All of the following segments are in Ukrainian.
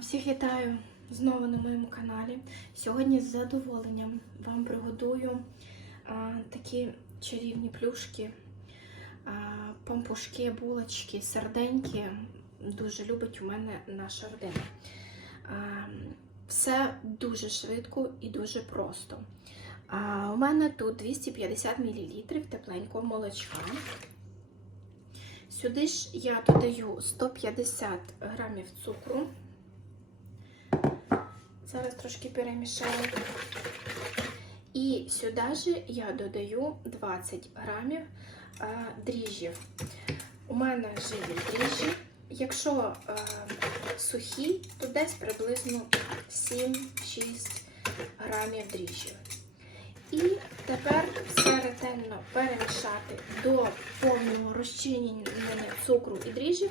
Всіх вітаю знову на моєму каналі. Сьогодні з задоволенням вам приготую такі чарівні плюшки, пампушки, булочки, серденьки. Дуже любить у мене наша родина. Все дуже швидко і дуже просто. У мене тут 250 мл тепленького молочка. Сюди ж я додаю 150 грамів цукру. Зараз трошки перемішаю. І сюди ж я додаю 20 грамів а, дріжджів. У мене живі дріжджі. Якщо а, сухі, то десь приблизно 7-6 грамів дріжджів. І тепер все ретельно перемішати до повного розчинення цукру і дріжджів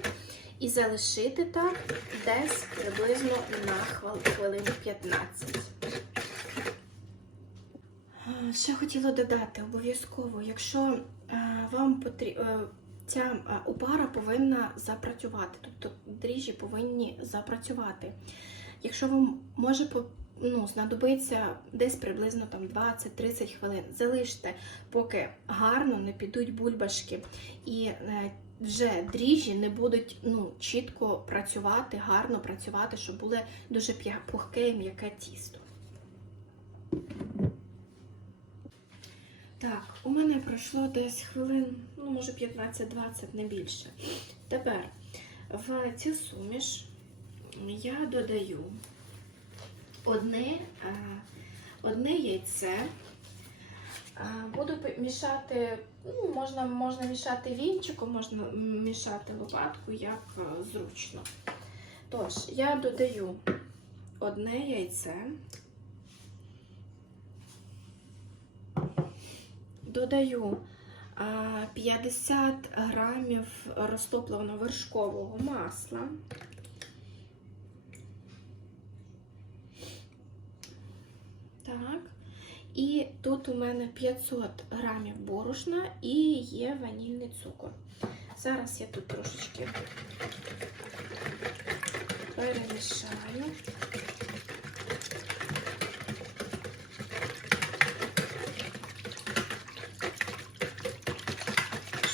і залишити так десь приблизно на хвилин 15. Ще хотіла додати обов'язково, якщо е, вам потрібно. Ця е, опара повинна запрацювати, тобто дріжджі повинні запрацювати. Якщо вам може ну, знадобиться десь приблизно там 20-30 хвилин. Залиште, поки гарно не підуть бульбашки, і е, вже дріжджі не будуть ну, чітко працювати, гарно працювати, щоб було дуже пухке і м'яке тісто. Так, у мене пройшло десь хвилин, ну, може 15-20, не більше. Тепер в цю суміш я додаю одне, е, одне яйце. Буду мішати, ну, можна, можна мішати вінчиком, можна мішати лопаткою, як е, зручно. Тож, я додаю одне яйце, додаю 50 грамів розтопленого вершкового масла. Так. І тут у мене 500 грамів борошна і є ванільний цукор. Зараз я тут трошечки перемішаю.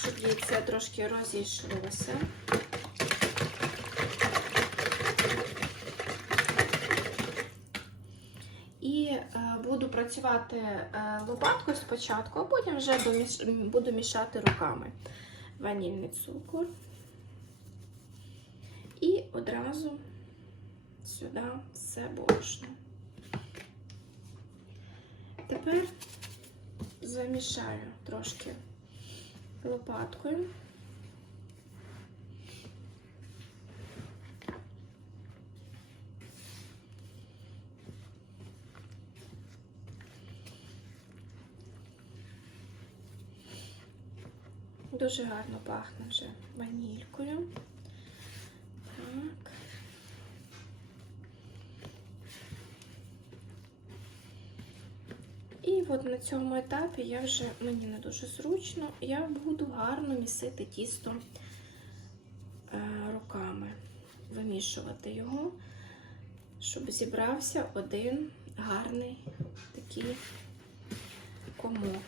Щоб яйце трошки розійшлося. І е, буду працювати е, лопаткою спочатку, а потім вже буду мішати руками ванільний цукор. І одразу сюди все борошно. Тепер замішаю трошки лопаткою. Дуже гарно пахне вже ванількою. Так. І от на цьому етапі я вже, мені не дуже зручно, я буду гарно місити тісто е, руками, вимішувати його, щоб зібрався один гарний такий комок.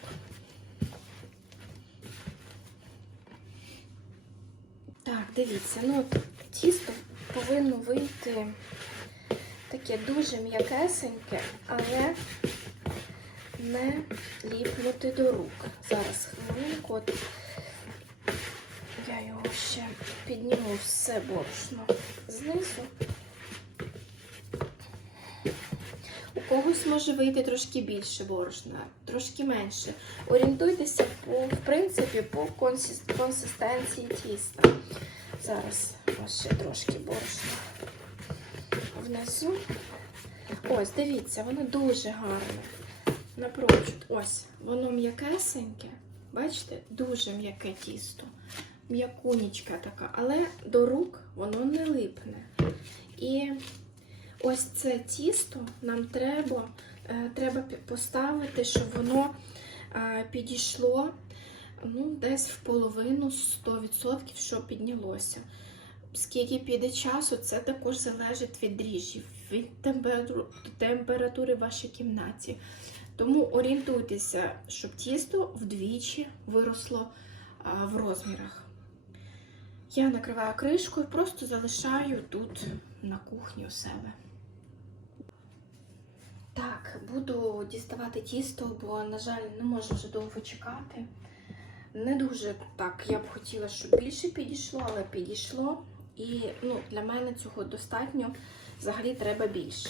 Так, дивіться, ну тісто повинно вийти таке дуже м'якесеньке, але не ліпнути до рук. Зараз хвилинку, от я його ще підніму все борошно знизу. У когось може вийти трошки більше борошна, трошки менше. Орієнтуйтеся по, в принципі, по консистенції тіста. Зараз ось ще трошки борошна внизу. Ось, дивіться, воно дуже гарне. Напрочуд, ось, воно м'якесеньке. Бачите, дуже м'яке тісто. М'якунічка така, але до рук воно не липне. І ось це тісто нам треба, е, треба поставити, щоб воно е, підійшло ну, десь в половину 100%, щоб піднялося. скільки піде часу, це також залежить від дріжджів, від температури в вашій кімнаті. Тому орієнтуйтеся, щоб тісто вдвічі виросло в розмірах. Я накриваю кришкою, просто залишаю тут на кухні у себе. Так, буду діставати тісто, бо, на жаль, не можу вже довго чекати. Не дуже так я б хотіла, щоб більше підійшло, але підійшло. І ну, для мене цього достатньо. Взагалі треба більше.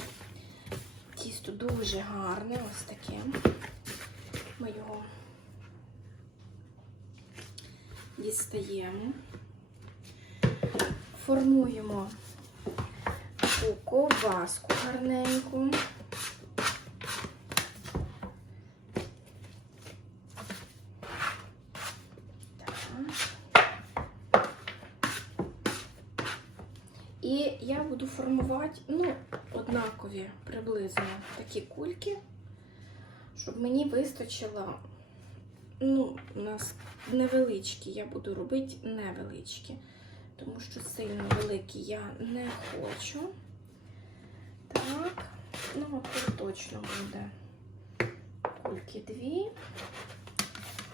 Тісто дуже гарне, ось таке. Ми його дістаємо. Формуємо таку ковбаску гарненьку. І я буду формувати ну, однакові приблизно такі кульки, щоб мені вистачило ну, у нас невеличкі, я буду робити невеличкі, тому що сильно великі я не хочу. Так, ну тут точно буде кульки дві.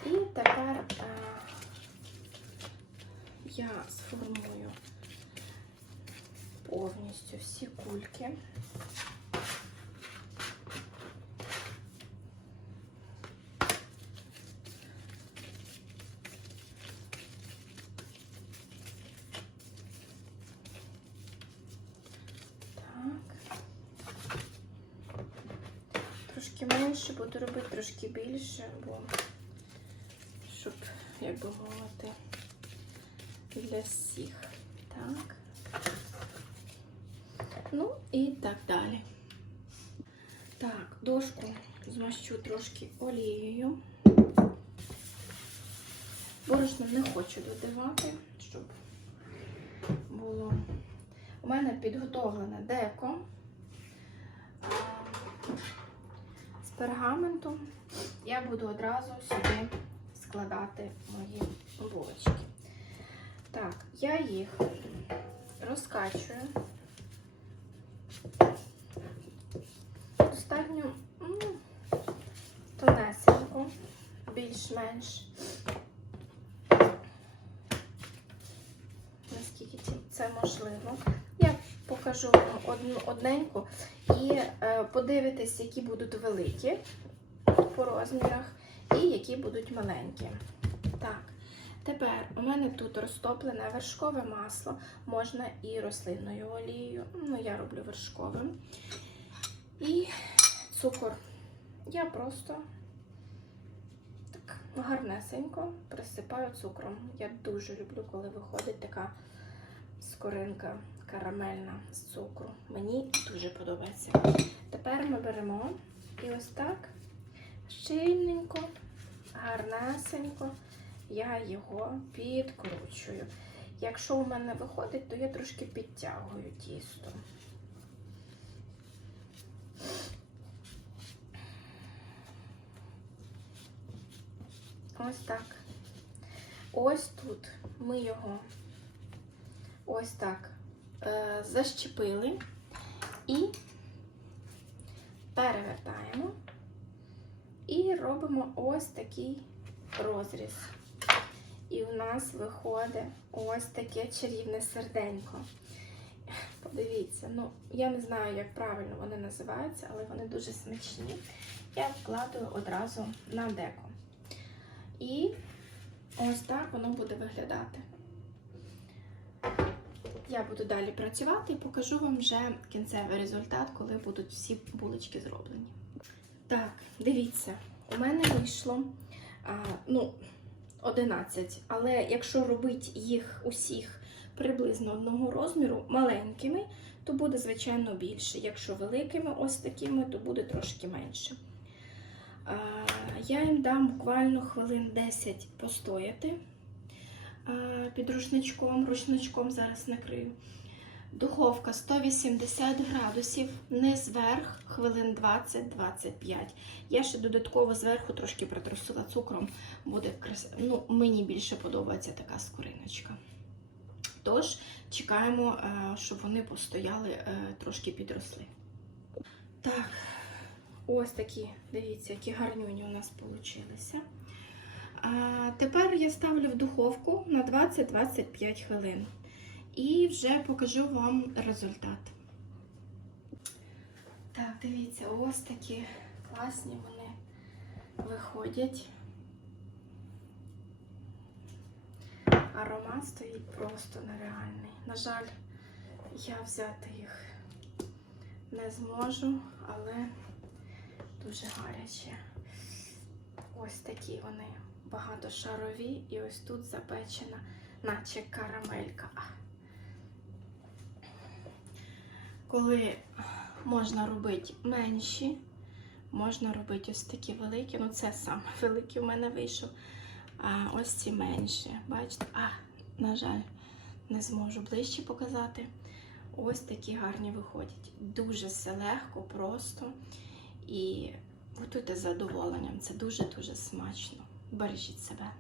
І тепер е, я сформую повністю всі кульки. Трошки менше буду робити, трошки більше, бо щоб, як би мовити, для всіх. Так. Ну і так далі. Так, дошку змащу трошки олією. Борошно не хочу додавати, щоб було. У мене підготовлене деко з пергаменту. Я буду одразу сюди складати мої булочки. Так, я їх розкачую. Достатньо ну, тонесенько, більш-менш. Наскільки це можливо. Я покажу вам одну одненьку і е, подивитись, які будуть великі по розмірах і які будуть маленькі. Так, тепер у мене тут розтоплене вершкове масло, можна і рослинною олією. Ну, я роблю вершковим. І цукор. Я просто так гарнесенько присипаю цукром. Я дуже люблю, коли виходить така скоринка карамельна з цукру. Мені дуже подобається. Тепер ми беремо і ось так щільненько, гарнесенько я його підкручую. Якщо у мене виходить, то я трошки підтягую тісто. Ось так. Ось тут ми його ось так е, защепили і перевертаємо і робимо ось такий розріз. І в нас виходить ось таке чарівне серденько. Подивіться, ну, я не знаю, як правильно вони називаються, але вони дуже смачні. Я вкладаю одразу на деко. І ось так воно буде виглядати. Я буду далі працювати і покажу вам вже кінцевий результат, коли будуть всі булочки зроблені. Так, дивіться, у мене вийшло а, ну, 11, але якщо робити їх усіх приблизно одного розміру, маленькими, то буде, звичайно, більше. Якщо великими ось такими, то буде трошки менше. Я їм дам буквально хвилин 10 постояти під рушничком, рушничком зараз накрию. Духовка 180 градусів, низ вверх, хвилин 20-25. Я ще додатково зверху трошки притрусила цукром. Буде крас... ну, Мені більше подобається така скориночка. Тож чекаємо, е, щоб вони постояли, е, трошки підросли. Так, ось такі, дивіться, які гарнюні у нас вийшли. Тепер я ставлю в духовку на 20-25 хвилин. І вже покажу вам результат. Так, дивіться, ось такі класні вони виходять. Аромат стоїть просто нереальний. На жаль, я взяти їх не зможу, але дуже гарячі. Ось такі вони багатошарові, і ось тут запечена, наче карамелька. Коли можна робити менші, можна робити ось такі великі. Ну, це саме великий у мене вийшов. А ось ці менші. Бачите? А, на жаль, не зможу ближче показати. Ось такі гарні виходять. Дуже все легко, просто. І готуйте з задоволенням. Це дуже-дуже смачно. Бережіть себе.